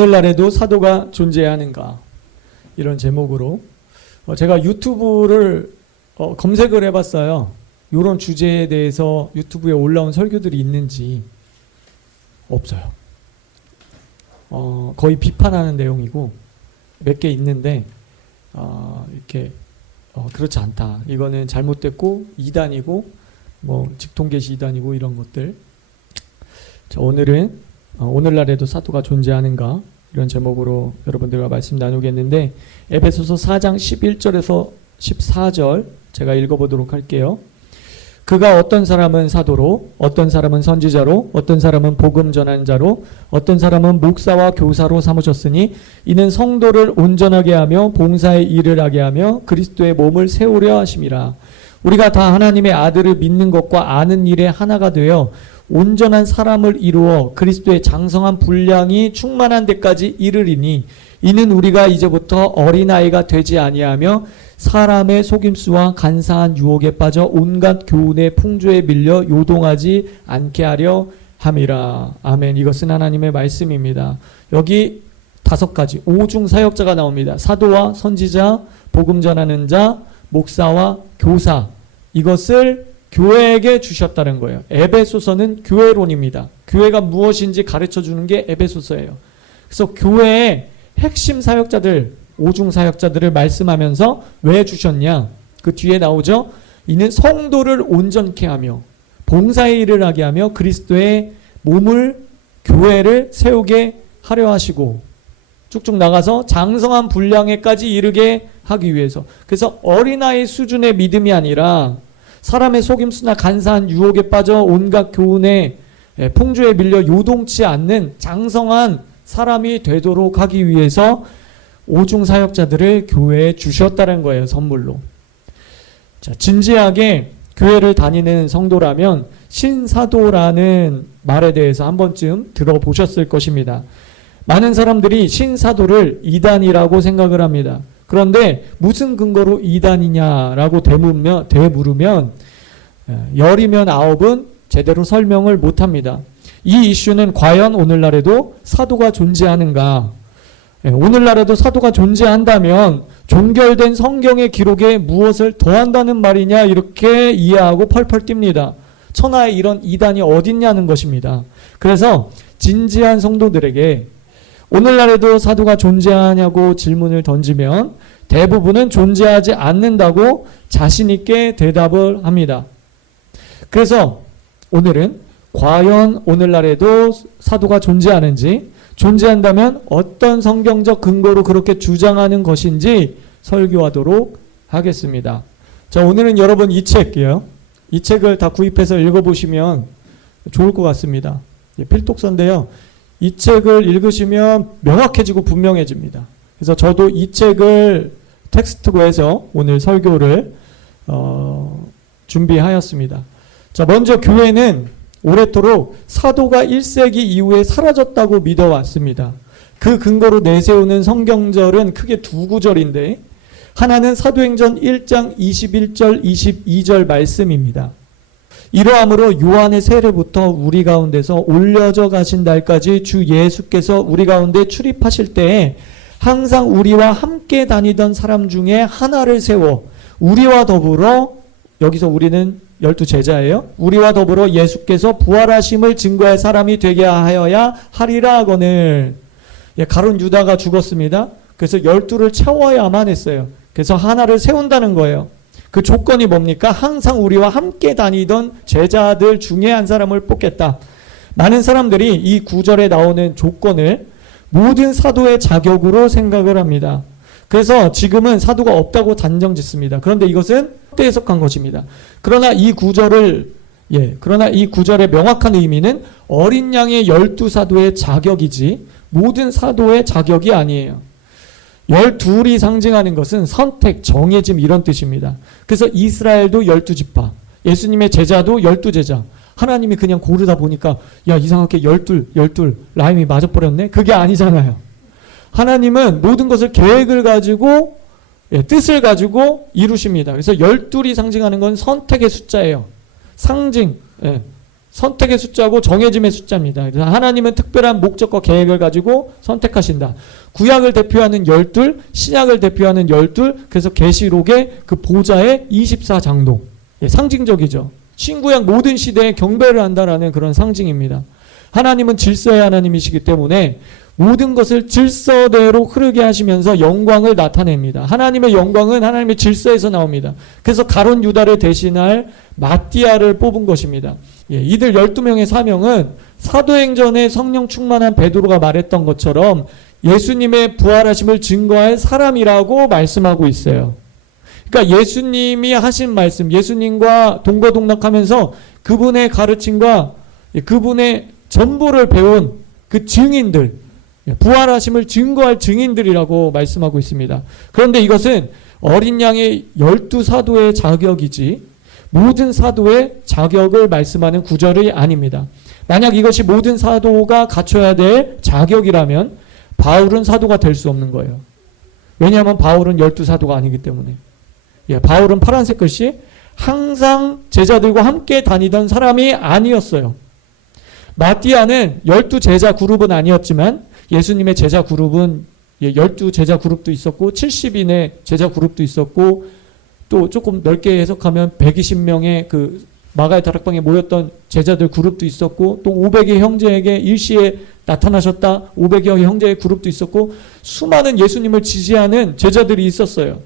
오늘날에도 사도가 존재하는가, 이런 제목으로 제가 유튜브를 검색을 해봤어요. 이런 주제에 대해서 유튜브에 올라온 설교들이 있는지. 없어요. 거의 비판하는 내용이고 몇 개 있는데 이렇게 그렇지 않다, 이거는 잘못됐고 이단이고 뭐 직통계시 이단이고 이런 것들. 자, 오늘은 오늘날에도 사도가 존재하는가, 이런 제목으로 여러분들과 말씀 나누겠는데, 에베소서 4장 11절에서 14절 제가 읽어보도록 할게요. 그가 어떤 사람은 사도로, 어떤 사람은 선지자로, 어떤 사람은 복음 전한 자로, 어떤 사람은 목사와 교사로 삼으셨으니 이는 성도를 온전하게 하며 봉사의 일을 하게 하며 그리스도의 몸을 세우려 하심이라. 우리가 다 하나님의 아들을 믿는 것과 아는 일에 하나가 되어 온전한 사람을 이루어 그리스도의 장성한 분량이 충만한 데까지 이르리니 이는 우리가 이제부터 어린아이가 되지 아니하며 사람의 속임수와 간사한 유혹에 빠져 온갖 교훈의 풍조에 밀려 요동하지 않게 하려 함이라. 아멘. 이것은 하나님의 말씀입니다. 여기 5가지 오중 사역자가 나옵니다. 사도와 선지자, 복음 전하는 자, 목사와 교사. 이것을 교회에게 주셨다는 거예요. 에베소서는 교회론입니다. 교회가 무엇인지 가르쳐주는 게 에베소서예요. 그래서 교회의 핵심 사역자들, 오중 사역자들을 말씀하면서 왜 주셨냐? 그 뒤에 나오죠. 이는 성도를 온전케 하며 봉사의 일을 하게 하며 그리스도의 몸을, 교회를 세우게 하려 하시고, 쭉쭉 나가서 장성한 분량에까지 이르게 하기 위해서. 그래서 어린아이 수준의 믿음이 아니라 사람의 속임수나 간사한 유혹에 빠져 온갖 교훈의 풍조에 밀려 요동치 않는 장성한 사람이 되도록 하기 위해서 오중 사역자들을 교회에 주셨다는 거예요. 선물로. 자, 진지하게 교회를 다니는 성도라면 신사도라는 말에 대해서 한 번쯤 들어보셨을 것입니다. 많은 사람들이 신사도를 이단이라고 생각을 합니다. 그런데 무슨 근거로 이단이냐라고 되물으면 10이면 9은 제대로 설명을 못합니다. 이 이슈는 과연 오늘날에도 사도가 존재하는가? 오늘날에도 사도가 존재한다면 종결된 성경의 기록에 무엇을 더한다는 말이냐, 이렇게 이해하고 펄펄 뜁니다. 천하에 이런 이단이 어딨냐는 것입니다. 그래서 진지한 성도들에게 오늘날에도 사도가 존재하냐고 질문을 던지면 대부분은 존재하지 않는다고 자신있게 대답을 합니다. 그래서 오늘은 과연 오늘날에도 사도가 존재하는지, 존재한다면 어떤 성경적 근거로 그렇게 주장하는 것인지 설교하도록 하겠습니다. 자, 오늘은 여러분 이 책이에요. 이 책을 다 구입해서 읽어보시면 좋을 것 같습니다. 필독서인데요. 이 책을 읽으시면 명확해지고 분명해집니다. 그래서 저도 이 책을 텍스트로 해서 오늘 설교를 준비하였습니다. 자, 먼저 교회는 오래도록 사도가 1세기 이후에 사라졌다고 믿어왔습니다. 그 근거로 내세우는 성경절은 크게 2구절인데, 하나는 사도행전 1장 21절 22절 말씀입니다. 이러함으로 요한의 세례부터 우리 가운데서 올려져 가신 날까지 주 예수께서 우리 가운데 출입하실 때에 항상 우리와 함께 다니던 사람 중에 하나를 세워 우리와 더불어, 여기서 우리는 12제자예요. 우리와 더불어 예수께서 부활하심을 증거할 사람이 되게 하여야 하리라 하거늘. 가룟 유다가 죽었습니다. 그래서 12를 채워야만 했어요. 그래서 하나를 세운다는 거예요. 그 조건이 뭡니까? 항상 우리와 함께 다니던 제자들 중에 한 사람을 뽑겠다. 많은 사람들이 이 구절에 나오는 조건을 모든 사도의 자격으로 생각을 합니다. 그래서 지금은 사도가 없다고 단정 짓습니다. 그런데 이것은 헛되이 해석한 것입니다. 그러나 이 구절의 명확한 의미는 어린 양의 12사도의 자격이지 모든 사도의 자격이 아니에요. 12이 상징하는 것은 선택, 정해짐, 이런 뜻입니다. 그래서 이스라엘도 12지파, 예수님의 제자도 12제자. 하나님이 그냥 고르다 보니까 야, 이상하게 12 라임이 맞아버렸네? 그게 아니잖아요. 하나님은 모든 것을 계획을 가지고, 뜻을 가지고 이루십니다. 그래서 12이 상징하는 건 선택의 숫자예요. 상징, 선택의 숫자고 정해짐의 숫자입니다. 그래서 하나님은 특별한 목적과 계획을 가지고 선택하신다. 구약을 대표하는 12, 신약을 대표하는 12, 그래서 계시록의 그 보좌의 24장로. 예, 상징적이죠. 신구약 모든 시대에 경배를 한다라는 그런 상징입니다. 하나님은 질서의 하나님이시기 때문에 모든 것을 질서대로 흐르게 하시면서 영광을 나타냅니다. 하나님의 영광은 하나님의 질서에서 나옵니다. 그래서 가룟 유다를 대신할 마띠아를 뽑은 것입니다. 예, 이들 12명의 사명은 사도행전에 성령 충만한 베드로가 말했던 것처럼 예수님의 부활하심을 증거할 사람이라고 말씀하고 있어요. 그러니까 예수님이 하신 말씀, 예수님과 동거동락하면서 그분의 가르침과 그분의 전부를 배운 그 증인들, 부활하심을 증거할 증인들이라고 말씀하고 있습니다. 그런데 이것은 어린 양의 12사도의 자격이지 모든 사도의 자격을 말씀하는 구절이 아닙니다. 만약 이것이 모든 사도가 갖춰야 될 자격이라면 바울은 사도가 될 수 없는 거예요. 왜냐하면 바울은 12사도가 아니기 때문에. 예, 바울은 파란색 글씨 항상 제자들과 함께 다니던 사람이 아니었어요. 마띠아는 12제자 그룹은 아니었지만 예수님의 제자 그룹은 12제자 그룹도 있었고 70인의 제자 그룹도 있었고 또 조금 넓게 해석하면 120명의 그 마가의 다락방에 모였던 제자들 그룹도 있었고 또 500의 형제에게 일시에 나타나셨다 500여 형제의 그룹도 있었고 수많은 예수님을 지지하는 제자들이 있었어요.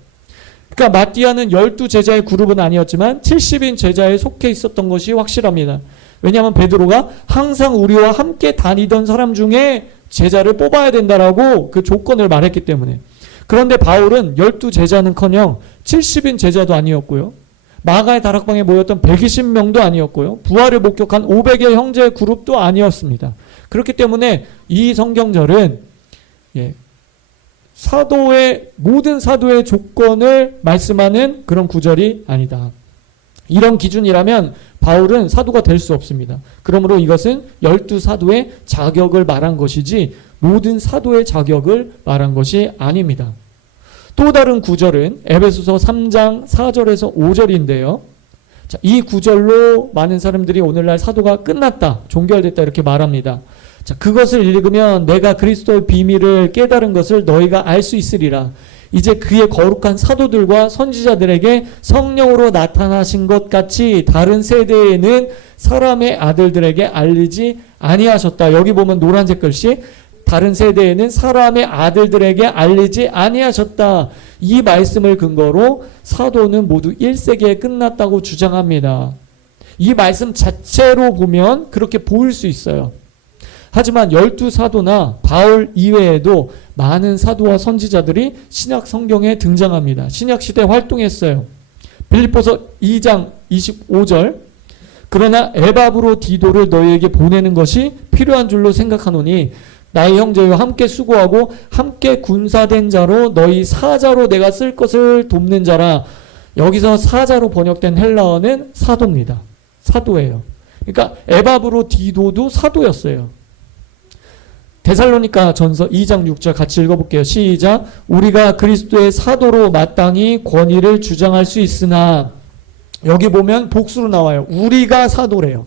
그러니까 마띠아는 12제자의 그룹은 아니었지만 70인 제자에 속해 있었던 것이 확실합니다. 왜냐하면 베드로가 항상 우리와 함께 다니던 사람 중에 제자를 뽑아야 된다라고 그 조건을 말했기 때문에. 그런데 바울은 12제자는커녕 70인 제자도 아니었고요. 마가의 다락방에 모였던 120명도 아니었고요. 부활을 목격한 500의 형제 그룹도 아니었습니다. 그렇기 때문에 이 성경절은 사도의 모든 사도의 조건을 말씀하는 그런 구절이 아니다. 이런 기준이라면 바울은 사도가 될 수 없습니다. 그러므로 이것은 12사도의 자격을 말한 것이지 모든 사도의 자격을 말한 것이 아닙니다. 또 다른 구절은 에베소서 3장 4절에서 5절인데요. 자, 이 구절로 많은 사람들이 오늘날 사도가 끝났다, 종결됐다 이렇게 말합니다. 자, 그것을 읽으면 내가 그리스도의 비밀을 깨달은 것을 너희가 알 수 있으리라. 이제 그의 거룩한 사도들과 선지자들에게 성령으로 나타나신 것 같이 다른 세대에는 사람의 아들들에게 알리지 아니하셨다. 여기 보면 노란색 글씨 다른 세대에는 사람의 아들들에게 알리지 아니하셨다. 이 말씀을 근거로 사도는 모두 1세기에 끝났다고 주장합니다. 이 말씀 자체로 보면 그렇게 보일 수 있어요. 하지만 12사도나 바울 이외에도 많은 사도와 선지자들이 신약 성경에 등장합니다. 신약 시대에 활동했어요. 빌립보서 2장 25절 그러나 에바브로 디도를 너희에게 보내는 것이 필요한 줄로 생각하노니 나의 형제와 함께 수고하고 함께 군사된 자로 너희 사자로 내가 쓸 것을 돕는 자라. 여기서 사자로 번역된 헬라어는 사도입니다. 사도예요. 그러니까 에바브로 디도도 사도였어요. 데살로니가 전서 2장 6절 같이 읽어볼게요. 시작. 우리가 그리스도의 사도로 마땅히 권위를 주장할 수 있으나 여기 보면 복수로 나와요. 우리가 사도래요.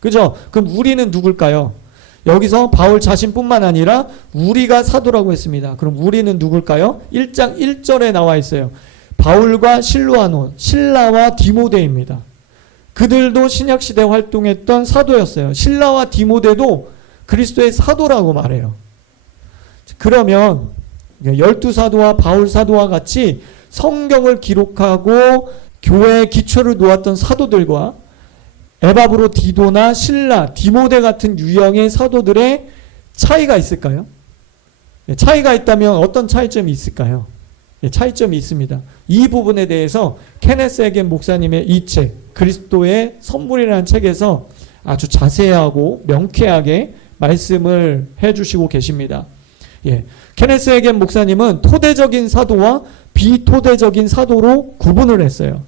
그죠? 그럼 우리는 누굴까요? 여기서 바울 자신뿐만 아니라 우리가 사도라고 했습니다. 그럼 우리는 누굴까요? 1장 1절에 나와 있어요. 바울과 실루아논, 실라와 디모데입니다. 그들도 신약시대 활동했던 사도였어요. 실라와 디모데도 그리스도의 사도라고 말해요. 그러면 12사도와 바울 사도와 같이 성경을 기록하고 교회의 기초를 놓았던 사도들과 에바브로 디도나 실라, 디모데 같은 유형의 사도들의 차이가 있을까요? 차이가 있다면 어떤 차이점이 있을까요? 차이점이 있습니다. 이 부분에 대해서 케네스 에겐 목사님의 이 책, 그리스도의 선물이라는 책에서 아주 자세하고 명쾌하게 말씀을 해주시고 계십니다. 케네스 에겐 목사님은 토대적인 사도와 비토대적인 사도로 구분을 했어요.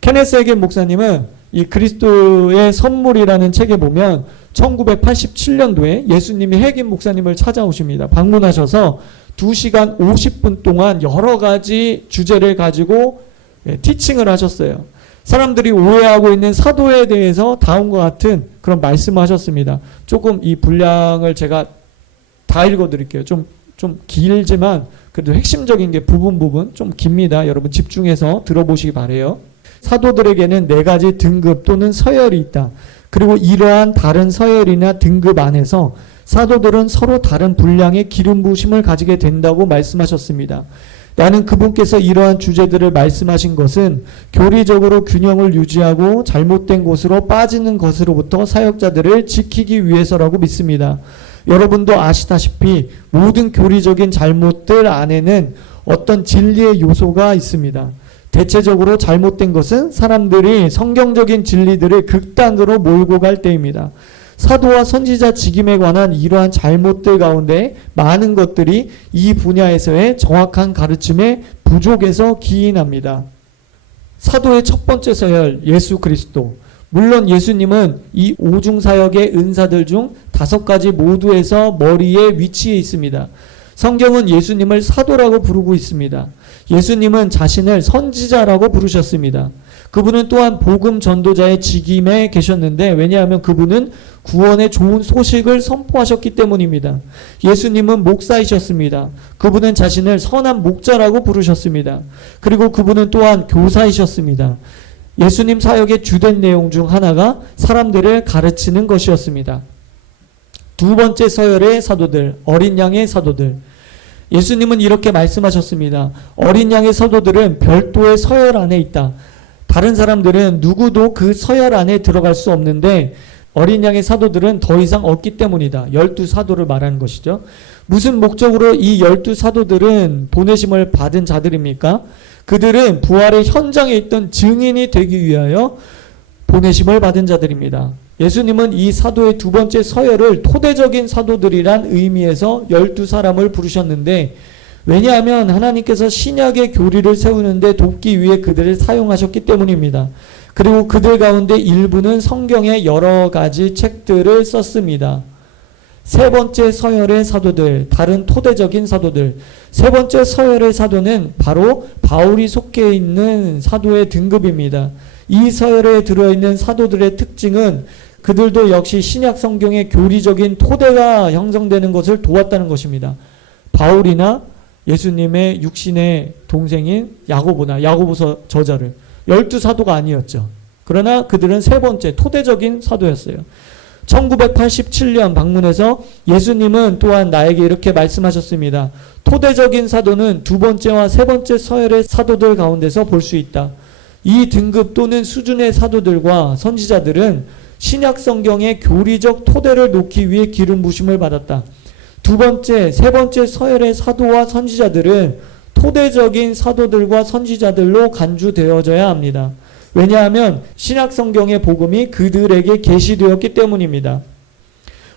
케네스 에겐 목사님은 이 그리스도의 선물이라는 책에 보면 1987년도에 예수님이 해긴 목사님을 찾아오십니다. 방문하셔서 2시간 50분 동안 여러 가지 주제를 가지고 티칭을 하셨어요. 사람들이 오해하고 있는 사도에 대해서 다음과 같은 그런 말씀하셨습니다. 조금 이 분량을 제가 다 읽어드릴게요. 좀 길지만 그래도 핵심적인 게 부분 좀 깁니다. 여러분 집중해서 들어보시기 바래요. 사도들에게는 4가지 등급 또는 서열이 있다. 그리고 이러한 다른 서열이나 등급 안에서 사도들은 서로 다른 분량의 기름 부으심을 가지게 된다고 말씀하셨습니다. 나는 그분께서 이러한 주제들을 말씀하신 것은 교리적으로 균형을 유지하고 잘못된 곳으로 빠지는 것으로부터 사역자들을 지키기 위해서라고 믿습니다. 여러분도 아시다시피 모든 교리적인 잘못들 안에는 어떤 진리의 요소가 있습니다. 대체적으로 잘못된 것은 사람들이 성경적인 진리들을 극단으로 몰고 갈 때입니다. 사도와 선지자 직임에 관한 이러한 잘못들 가운데 많은 것들이 이 분야에서의 정확한 가르침의 부족에서 기인합니다. 사도의 첫 번째 서열, 예수 그리스도. 물론 예수님은 이 오중사역의 은사들 중 5가지 모두에서 머리에 위치해 있습니다. 성경은 예수님을 사도라고 부르고 있습니다. 예수님은 자신을 선지자라고 부르셨습니다. 그분은 또한 복음 전도자의 직임에 계셨는데 왜냐하면 그분은 구원의 좋은 소식을 선포하셨기 때문입니다. 예수님은 목사이셨습니다. 그분은 자신을 선한 목자라고 부르셨습니다. 그리고 그분은 또한 교사이셨습니다. 예수님 사역의 주된 내용 중 하나가 사람들을 가르치는 것이었습니다. 두 번째 서열의 사도들, 어린 양의 사도들. 예수님은 이렇게 말씀하셨습니다. 어린 양의 사도들은 별도의 서열 안에 있다. 다른 사람들은 누구도 그 서열 안에 들어갈 수 없는데 어린 양의 사도들은 더 이상 없기 때문이다. 12사도를 말하는 것이죠. 무슨 목적으로 이 12사도들은 보내심을 받은 자들입니까? 그들은 부활의 현장에 있던 증인이 되기 위하여 보내심을 받은 자들입니다. 예수님은 이 사도의 두 번째 서열을 토대적인 사도들이란 의미에서 12사람을 부르셨는데 왜냐하면 하나님께서 신약의 교리를 세우는데 돕기 위해 그들을 사용하셨기 때문입니다. 그리고 그들 가운데 일부는 성경의 여러 가지 책들을 썼습니다. 세 번째 서열의 사도들, 다른 토대적인 사도들. 세 번째 서열의 사도는 바로 바울이 속해 있는 사도의 등급입니다. 이 서열에 들어있는 사도들의 특징은 그들도 역시 신약 성경의 교리적인 토대가 형성되는 것을 도왔다는 것입니다. 바울이나 예수님의 육신의 동생인 야고보나 야고보서 저자를 12사도가 아니었죠. 그러나 그들은 세 번째 토대적인 사도였어요. 1987년 방문해서 예수님은 또한 나에게 이렇게 말씀하셨습니다. 토대적인 사도는 두 번째와 세 번째 서열의 사도들 가운데서 볼 수 있다. 이 등급 또는 수준의 사도들과 선지자들은 신약 성경의 교리적 토대를 놓기 위해 기름 부심을 받았다. 두 번째, 세 번째 서열의 사도와 선지자들은 토대적인 사도들과 선지자들로 간주되어져야 합니다. 왜냐하면 신약 성경의 복음이 그들에게 계시되었기 때문입니다.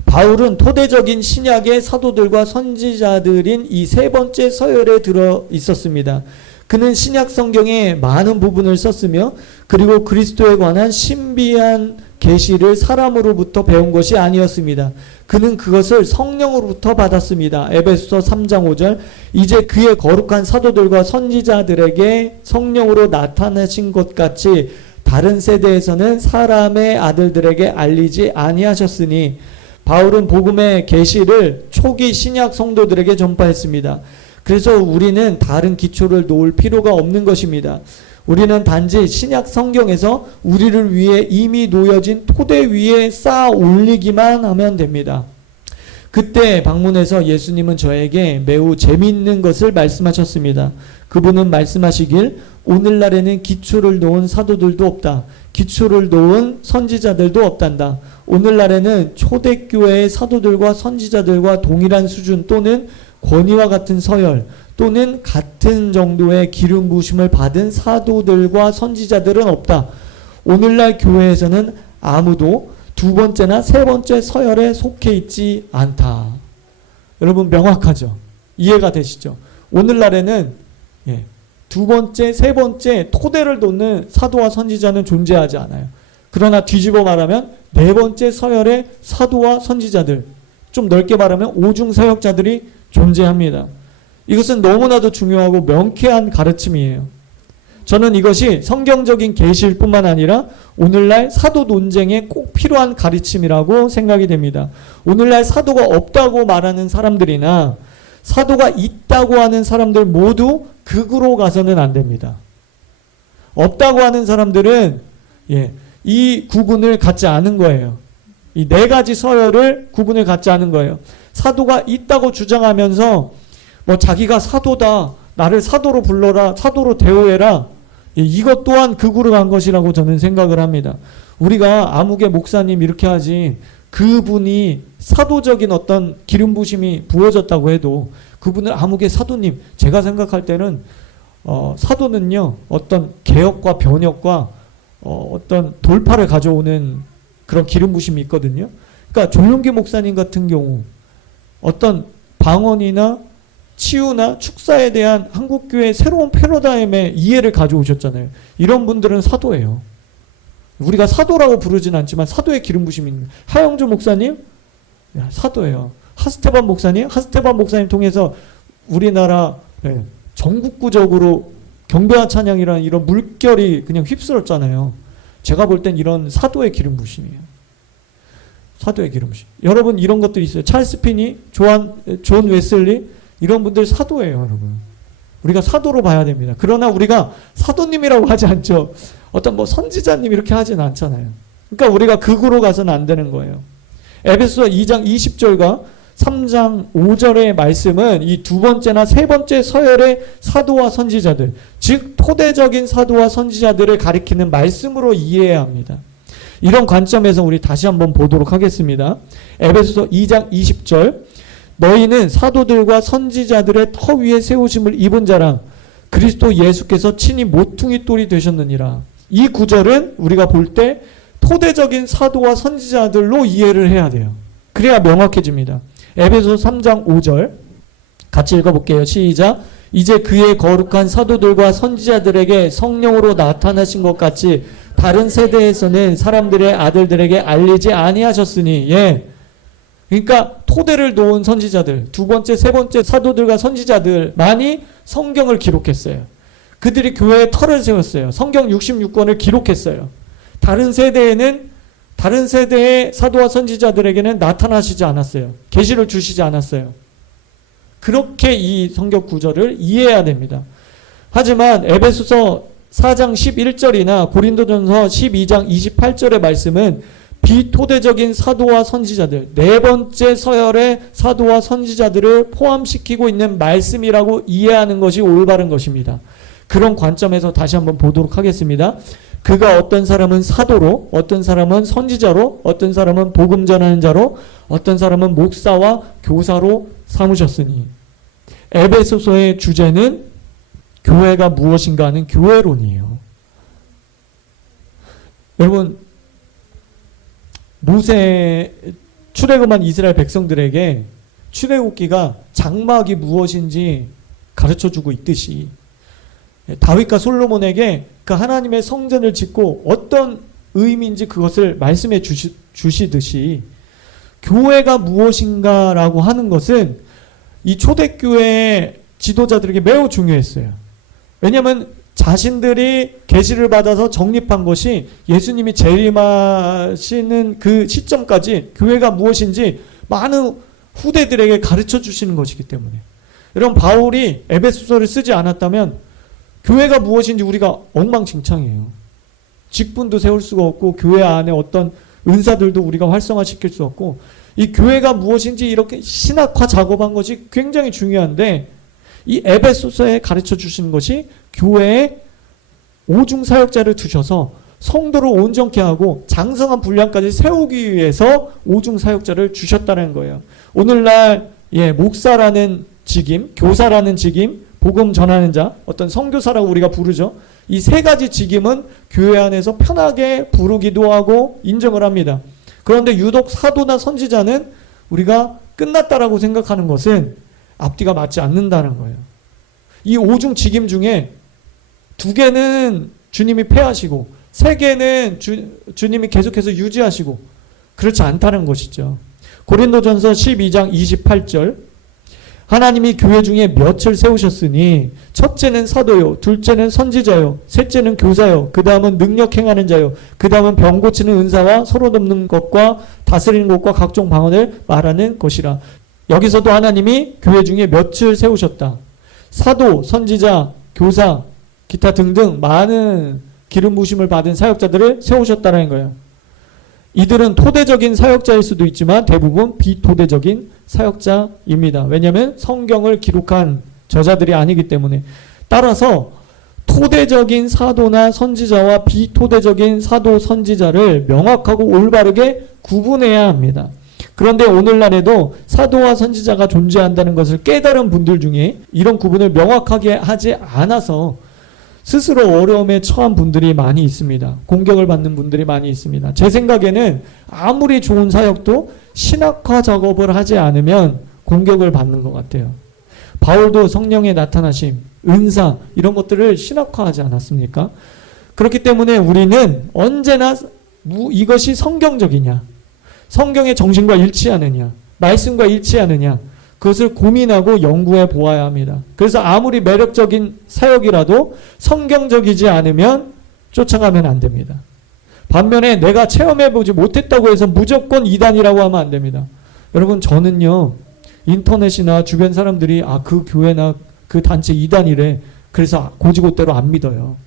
바울은 토대적인 신약의 사도들과 선지자들인 이 세 번째 서열에 들어 있었습니다. 그는 신약 성경의 많은 부분을 썼으며 그리고 그리스도에 관한 신비한 계시를 사람으로부터 배운 것이 아니었습니다. 그는 그것을 성령으로부터 받았습니다. 에베소서 3장 5절 이제 그의 거룩한 사도들과 선지자들에게 성령으로 나타나신 것 같이 다른 세대에서는 사람의 아들들에게 알리지 아니하셨으니 바울은 복음의 계시를 초기 신약 성도들에게 전파했습니다. 그래서 우리는 다른 기초를 놓을 필요가 없는 것입니다. 우리는 단지 신약 성경에서 우리를 위해 이미 놓여진 토대 위에 쌓아 올리기만 하면 됩니다. 그때 방문해서 예수님은 저에게 매우 재미있는 것을 말씀하셨습니다. 그분은 말씀하시길 오늘날에는 기초를 놓은 사도들도 없다. 기초를 놓은 선지자들도 없단다. 오늘날에는 초대교회의 사도들과 선지자들과 동일한 수준 또는 권위와 같은 서열 또는 같은 정도의 기름 부으심을 받은 사도들과 선지자들은 없다. 오늘날 교회에서는 아무도 두 번째나 세 번째 서열에 속해 있지 않다. 여러분 명확하죠? 이해가 되시죠? 오늘날에는 두 번째, 세 번째 토대를 놓는 사도와 선지자는 존재하지 않아요. 그러나 뒤집어 말하면 네 번째 서열의 사도와 선지자들, 좀 넓게 말하면 오중사역자들이 존재합니다. 이것은 너무나도 중요하고 명쾌한 가르침이에요. 저는 이것이 성경적인 계시일 뿐만 아니라 오늘날 사도 논쟁에 꼭 필요한 가르침이라고 생각이 됩니다. 오늘날 사도가 없다고 말하는 사람들이나 사도가 있다고 하는 사람들 모두 극으로 가서는 안 됩니다. 없다고 하는 사람들은 이 구분을 갖지 않은 거예요. 이 네 가지 서열을 구분을 갖지 않은 거예요. 사도가 있다고 주장하면서 뭐 자기가 사도다, 나를 사도로 불러라, 사도로 대우해라, 이것 또한 극으로 간 것이라고 저는 생각을 합니다. 우리가 아무개 목사님 이렇게 하지, 그분이 사도적인 어떤 기름 부심이 부어졌다고 해도 그분을 아무개 사도님, 제가 생각할 때는 사도는요 어떤 개혁과 변혁과 어떤 돌파를 가져오는 그런 기름 부심이 있거든요. 그러니까 조용기 목사님 같은 경우 어떤 방언이나 치유나 축사에 대한 한국교회의 새로운 패러다임의 이해를 가져오셨잖아요. 이런 분들은 사도예요. 우리가 사도라고 부르진 않지만 사도의 기름 부심이 있는. 하영조 목사님 사도예요. 하스테반 목사님 통해서 우리나라 전국구적으로 경배와 찬양이라는 이런 물결이 그냥 휩쓸었잖아요. 제가 볼 땐 이런 사도의 기름 부심이에요. 사도의 기름 부심. 여러분 이런 것들이 있어요. 찰스 피니, 존 웨슬리 이런 분들 사도예요, 여러분. 우리가 사도로 봐야 됩니다. 그러나 우리가 사도님이라고 하지 않죠. 어떤 뭐 선지자님 이렇게 하진 않잖아요. 그러니까 우리가 극으로 가서는 안 되는 거예요. 에베소서 2장 20절과 3장 5절의 말씀은 이 두 번째나 세 번째 서열의 사도와 선지자들, 즉 토대적인 사도와 선지자들을 가리키는 말씀으로 이해해야 합니다. 이런 관점에서 우리 다시 한번 보도록 하겠습니다. 에베소서 2장 20절, 너희는 사도들과 선지자들의 터 위에 세우심을 입은 자라 그리스도 예수께서 친히 모퉁이 돌이 되셨느니라. 이 구절은 우리가 볼 때 토대적인 사도와 선지자들로 이해를 해야 돼요. 그래야 명확해집니다. 에베소서 3장 5절 같이 읽어볼게요. 시작. 이제 그의 거룩한 사도들과 선지자들에게 성령으로 나타나신 것 같이 다른 세대에서는 사람들의 아들들에게 알리지 아니하셨으니, 그러니까 토대를 놓은 선지자들, 두 번째, 세 번째 사도들과 선지자들만이 성경을 기록했어요. 그들이 교회의 터를 세웠어요. 성경 66권을 기록했어요. 다른 세대의 사도와 선지자들에게는 나타나시지 않았어요. 계시를 주시지 않았어요. 그렇게 이 성경 구절을 이해해야 됩니다. 하지만 에베소서 4장 11절이나 고린도전서 12장 28절의 말씀은 비토대적인 사도와 선지자들, 네 번째 서열의 사도와 선지자들을 포함시키고 있는 말씀이라고 이해하는 것이 올바른 것입니다. 그런 관점에서 다시 한번 보도록 하겠습니다. 그가 어떤 사람은 사도로, 어떤 사람은 선지자로, 어떤 사람은 복음 전하는 자로, 어떤 사람은 목사와 교사로 삼으셨으니. 에베소서의 주제는 교회가 무엇인가 하는 교회론이에요. 여러분, 모세 출애굽한 이스라엘 백성들에게 출애굽기가 장막이 무엇인지 가르쳐주고 있듯이 다윗과 솔로몬에게 그 하나님의 성전을 짓고 어떤 의미인지 그것을 말씀해 주시듯이 교회가 무엇인가라고 하는 것은 이 초대교회 지도자들에게 매우 중요했어요. 왜냐하면 자신들이 계시를 받아서 정립한 것이 예수님이 재림하시는 그 시점까지 교회가 무엇인지 많은 후대들에게 가르쳐 주시는 것이기 때문에. 여러분, 바울이 에베소서를 쓰지 않았다면 교회가 무엇인지 우리가 엉망진창이에요. 직분도 세울 수가 없고 교회 안에 어떤 은사들도 우리가 활성화시킬 수 없고, 이 교회가 무엇인지 이렇게 신학화 작업한 것이 굉장히 중요한데, 이 에베소서에 가르쳐 주시는 것이 교회에 오중 사역자를 두셔서 성도를 온전케 하고 장성한 분량까지 세우기 위해서 오중 사역자를 주셨다는 거예요. 오늘날 목사라는 직임, 교사라는 직임, 복음 전하는 자, 어떤 선교사라고 우리가 부르죠. 이 세 가지 직임은 교회 안에서 편하게 부르기도 하고 인정을 합니다. 그런데 유독 사도나 선지자는 우리가 끝났다라고 생각하는 것은 앞뒤가 맞지 않는다는 거예요. 이 오중 직임 중에 2개는 주님이 폐하시고 3개는 주님이 계속해서 유지하시고 그렇지 않다는 것이죠. 고린도전서 12장 28절, 하나님이 교회 중에 몇을 세우셨으니 첫째는 사도요, 둘째는 선지자요, 셋째는 교사요, 그 다음은 능력 행하는 자요, 그 다음은 병 고치는 은사와 서로 돕는 것과 다스리는 것과 각종 방언을 말하는 것이라. 여기서도 하나님이 교회 중에 몇을 세우셨다. 사도, 선지자, 교사, 기타 등등 많은 기름 부으심을 받은 사역자들을 세우셨다는 거예요. 이들은 토대적인 사역자일 수도 있지만 대부분 비토대적인 사역자입니다. 왜냐하면 성경을 기록한 저자들이 아니기 때문에. 따라서 토대적인 사도나 선지자와 비토대적인 사도, 선지자를 명확하고 올바르게 구분해야 합니다. 그런데 오늘날에도 사도와 선지자가 존재한다는 것을 깨달은 분들 중에 이런 구분을 명확하게 하지 않아서 스스로 어려움에 처한 분들이 많이 있습니다. 공격을 받는 분들이 많이 있습니다. 제 생각에는 아무리 좋은 사역도 신학화 작업을 하지 않으면 공격을 받는 것 같아요. 바울도 성령의 나타나심, 은사 이런 것들을 신학화하지 않았습니까? 그렇기 때문에 우리는 언제나 이것이 성경적이냐, 성경의 정신과 일치하느냐, 말씀과 일치하느냐, 그것을 고민하고 연구해 보아야 합니다. 그래서 아무리 매력적인 사역이라도 성경적이지 않으면 쫓아가면 안 됩니다. 반면에 내가 체험해보지 못했다고 해서 무조건 이단이라고 하면 안 됩니다. 여러분, 저는요, 인터넷이나 주변 사람들이 그 교회나 그 단체 이단이래, 그래서 고지고대로 안 믿어요.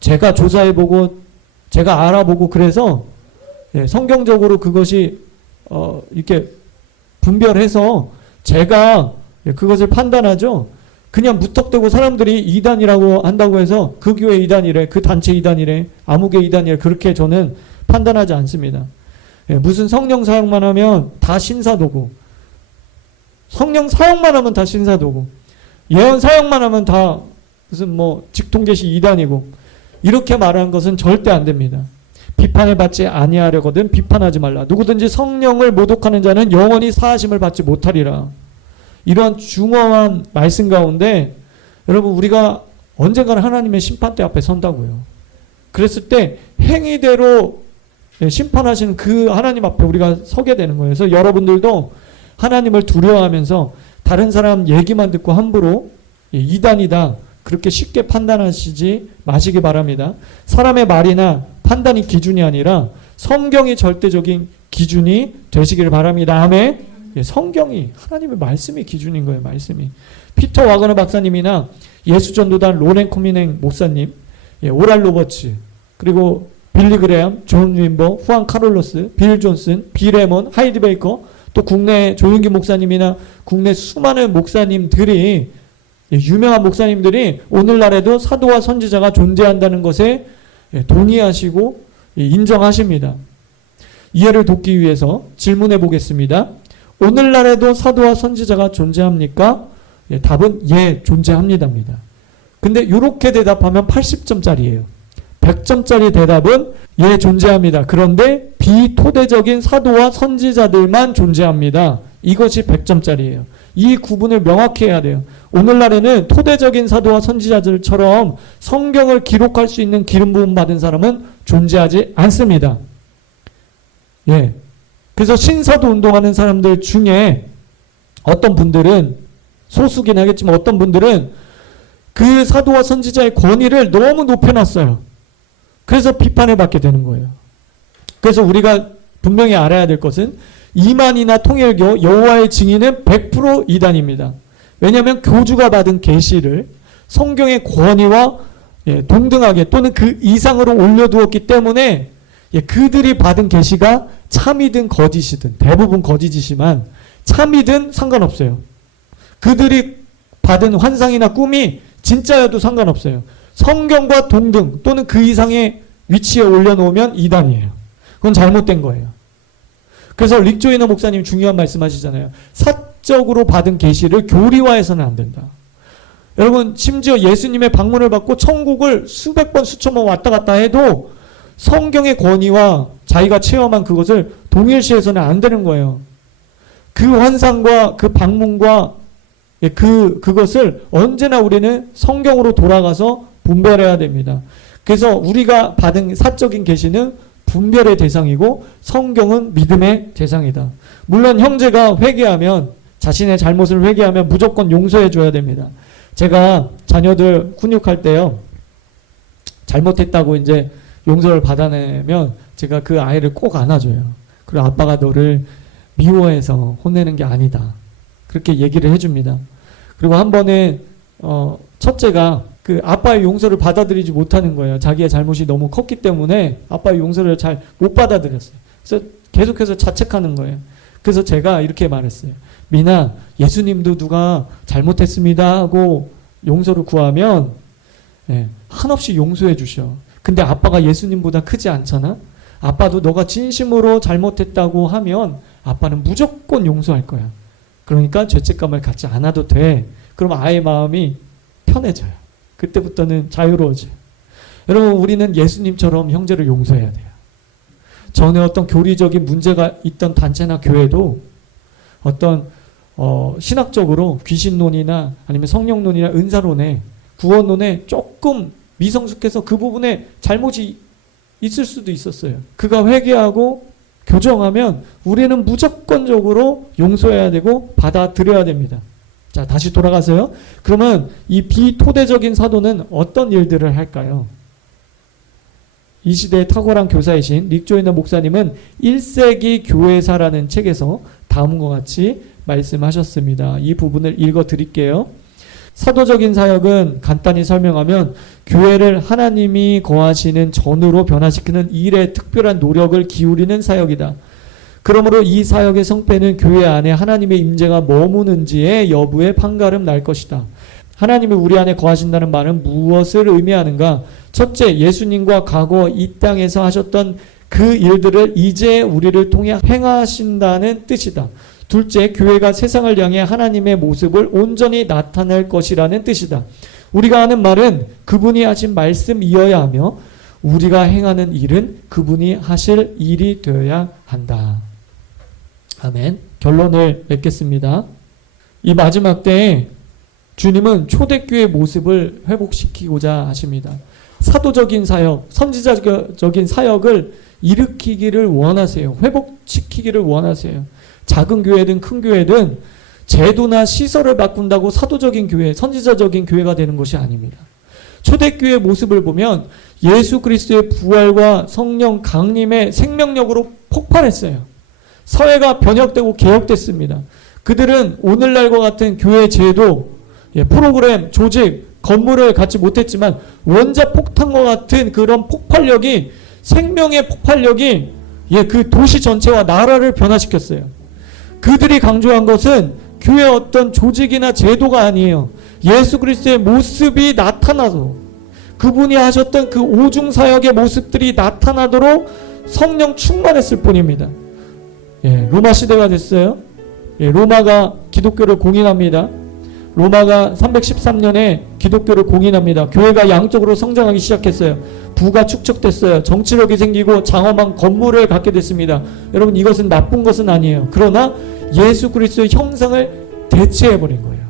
제가 조사해보고 제가 알아보고 그래서 성경적으로 그것이 이렇게 분별해서 제가 그것을 판단하죠. 그냥 무턱대고 사람들이 이단이라고 한다고 해서 그 교회 이단이래, 그 단체 이단이래, 아무개 이단이래, 그렇게 저는 판단하지 않습니다. 무슨 성령 사역만 하면 다 신사도고, 성령 사역만 하면 다 신사도고, 예언 사역만 하면 다 무슨 직통계시 이단이고, 이렇게 말하는 것은 절대 안 됩니다. 비판을 받지 아니하려거든 비판하지 말라. 누구든지 성령을 모독하는 자는 영원히 사하심을 받지 못하리라. 이러한 중요한 말씀 가운데 여러분, 우리가 언젠가는 하나님의 심판대 앞에 선다고요. 그랬을 때 행위대로 심판하시는 그 하나님 앞에 우리가 서게 되는 거예요. 그래서 여러분들도 하나님을 두려워하면서 다른 사람 얘기만 듣고 함부로 이단이다 그렇게 쉽게 판단하시지 마시기 바랍니다. 사람의 말이나 판단이 기준이 아니라 성경이 절대적인 기준이 되시길 바랍니다. 아멘. 성경이, 하나님의 말씀이 기준인 거예요. 말씀이. 피터 와그너 박사님이나 예수전도단 로렌 코미냉 목사님, 오랄 로버츠, 그리고 빌리 그레엄, 존 윈버, 후안 카롤로스, 빌 존슨, 빌 에먼, 하이디 베이커, 또 국내 조윤기 목사님이나 국내 수많은 목사님들이, 유명한 목사님들이 오늘날에도 사도와 선지자가 존재한다는 것에 동의하시고 인정하십니다. 이해를 돕기 위해서 질문해 보겠습니다. 오늘날에도 사도와 선지자가 존재합니까? 답은 예, 존재합니다입니다. 근데 이렇게 대답하면 80점짜리예요. 100점짜리 대답은 예, 존재합니다. 그런데 비토대적인 사도와 선지자들만 존재합니다. 이것이 100점짜리예요. 이 구분을 명확히 해야 돼요. 오늘날에는 토대적인 사도와 선지자들처럼 성경을 기록할 수 있는 기름 부음 받은 사람은 존재하지 않습니다. 예. 그래서 신사도 운동하는 사람들 중에 어떤 분들은, 소수긴 하겠지만 어떤 분들은 그 사도와 선지자의 권위를 너무 높여놨어요. 그래서 비판을 받게 되는 거예요. 그래서 우리가 분명히 알아야 될 것은 이만희나 통일교, 여호와의 증인은 100% 이단입니다. 왜냐하면 교주가 받은 계시를 성경의 권위와 동등하게 또는 그 이상으로 올려두었기 때문에 그들이 받은 계시가 참이든 거짓이든, 대부분 거짓이지만 참이든 상관없어요. 그들이 받은 환상이나 꿈이 진짜여도 상관없어요. 성경과 동등 또는 그 이상의 위치에 올려놓으면 이단이에요. 그건 잘못된 거예요. 그래서 릭 조이너 목사님 중요한 말씀하시잖아요. 사적으로 받은 계시를 교리화해서는 안 된다. 여러분, 심지어 예수님의 방문을 받고 천국을 수백 번 수천 번 왔다 갔다 해도 성경의 권위와 자기가 체험한 그것을 동일시해서는 안 되는 거예요. 그 환상과 그 방문과 그것을 언제나 우리는 성경으로 돌아가서 분별해야 됩니다. 그래서 우리가 받은 사적인 계시는 분별의 대상이고 성경은 믿음의 대상이다. 물론 형제가 회개하면 자신의 잘못을 회개하면 무조건 용서해 줘야 됩니다. 제가 자녀들 훈육할 때요, 잘못했다고 이제 용서를 받아내면 제가 그 아이를 꼭 안아줘요. 그리고 아빠가 너를 미워해서 혼내는 게 아니다, 그렇게 얘기를 해줍니다. 그리고 한 번은 첫째가 그 아빠의 용서를 받아들이지 못하는 거예요. 자기의 잘못이 너무 컸기 때문에 아빠의 용서를 잘 못 받아들였어요. 그래서 계속해서 자책하는 거예요. 그래서 제가 이렇게 말했어요. 미나, 예수님도 누가 잘못했습니다 하고 용서를 구하면 한없이 용서해 주셔. 근데 아빠가 예수님보다 크지 않잖아. 아빠도 너가 진심으로 잘못했다고 하면 아빠는 무조건 용서할 거야. 그러니까 죄책감을 갖지 않아도 돼. 그럼 아이의 마음이 편해져요. 그때부터는 자유로워져요. 여러분, 우리는 예수님처럼 형제를 용서해야 돼요. 전에 어떤 교리적인 문제가 있던 단체나 교회도 어떤 신학적으로 귀신론이나 아니면 성령론이나 은사론에, 구원론에 조금 미성숙해서 그 부분에 잘못이 있을 수도 있었어요. 그가 회개하고 교정하면 우리는 무조건적으로 용서해야 되고 받아들여야 됩니다. 자, 다시 돌아가서요. 그러면 이 비토대적인 사도는 어떤 일들을 할까요? 이 시대의 탁월한 교사이신 릭 조이너 목사님은 1세기 교회사라는 책에서 다음과 같이 말씀하셨습니다. 이 부분을 읽어 드릴게요. 사도적인 사역은 간단히 설명하면 교회를 하나님이 거하시는 전으로 변화시키는 일에 특별한 노력을 기울이는 사역이다. 그러므로 이 사역의 성패는 교회 안에 하나님의 임재가 머무는지의 여부에 판가름 날 것이다. 하나님이 우리 안에 거하신다는 말은 무엇을 의미하는가? 첫째, 예수님과 과거 이 땅에서 하셨던 그 일들을 이제 우리를 통해 행하신다는 뜻이다. 둘째, 교회가 세상을 향해 하나님의 모습을 온전히 나타낼 것이라는 뜻이다. 우리가 하는 말은 그분이 하신 말씀이어야 하며 우리가 행하는 일은 그분이 하실 일이 되어야 한다. 아멘. 결론을 맺겠습니다. 이 마지막 때에 주님은 초대교회의 모습을 회복시키고자 하십니다. 사도적인 사역, 선지자적인 사역을 일으키기를 원하세요. 회복시키기를 원하세요. 작은 교회든 큰 교회든 제도나 시설을 바꾼다고 사도적인 교회, 선지자적인 교회가 되는 것이 아닙니다. 초대교회의 모습을 보면 예수 그리스도의 부활과 성령 강림의 생명력으로 폭발했어요. 사회가 변혁되고 개혁됐습니다. 그들은 오늘날과 같은 교회 제도, 프로그램, 조직, 건물을 갖지 못했지만 원자폭탄과 같은 그런 폭발력이, 생명의 폭발력이 그 도시 전체와 나라를 변화시켰어요. 그들이 강조한 것은 교회의 어떤 조직이나 제도가 아니에요. 예수 그리스도의 모습이 나타나서 그분이 하셨던 그 오중사역의 모습들이 나타나도록 성령 충만했을 뿐입니다. 로마 시대가 됐어요. 로마가 기독교를 공인합니다. 로마가 313년에 기독교를 공인합니다. 교회가 양쪽으로 성장하기 시작했어요. 부가 축적됐어요. 정치력이 생기고 장엄한 건물을 갖게 됐습니다. 여러분, 이것은 나쁜 것은 아니에요. 그러나 예수 그리스도의 형상을 대체해버린 거예요.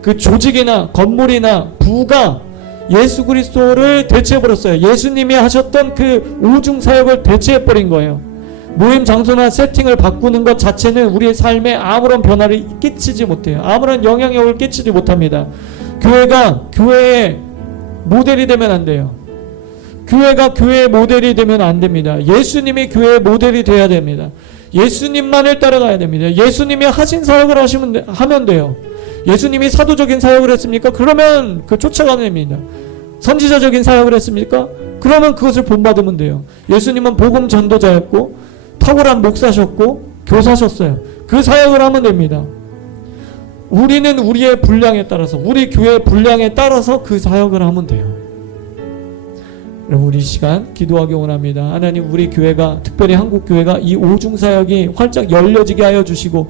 그 조직이나 건물이나 부가 예수 그리스도를 대체해버렸어요. 예수님이 하셨던 그 오중사역을 대체해버린 거예요. 모임 장소나 세팅을 바꾸는 것 자체는 우리의 삶에 아무런 변화를 끼치지 못해요. 아무런 영향력을 끼치지 못합니다. 교회가 교회의 모델이 되면 안 돼요. 교회가 교회의 모델이 되면 안 됩니다. 예수님이 교회의 모델이 돼야 됩니다. 예수님만을 따라가야 됩니다. 예수님이 하신 사역을 하면 돼요. 예수님이 사도적인 사역을 했습니까? 그러면 그 쫓아가면 됩니다. 선지자적인 사역을 했습니까? 그러면 그것을 본받으면 돼요. 예수님은 복음 전도자였고 탁월한 목사셨고 교사셨어요. 그 사역을 하면 됩니다. 우리는 우리의 분량에 따라서, 우리 교회의 분량에 따라서 그 사역을 하면 돼요. 여러분, 우리 시간 기도하기 원합니다. 하나님, 우리 교회가, 특별히 한국교회가 이 오중사역이 활짝 열려지게 하여 주시고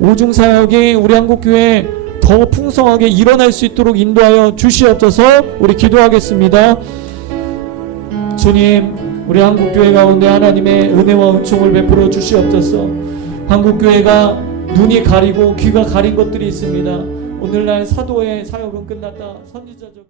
오중사역이 우리 한국교회에 더 풍성하게 일어날 수 있도록 인도하여 주시옵소서. 우리 기도하겠습니다. 주님, 우리 한국교회 가운데 하나님의 은혜와 은총을 베풀어 주시옵소서. 한국교회가 눈이 가리고 귀가 가린 것들이 있습니다. 오늘날 사도의 사역은 끝났다. 선지자적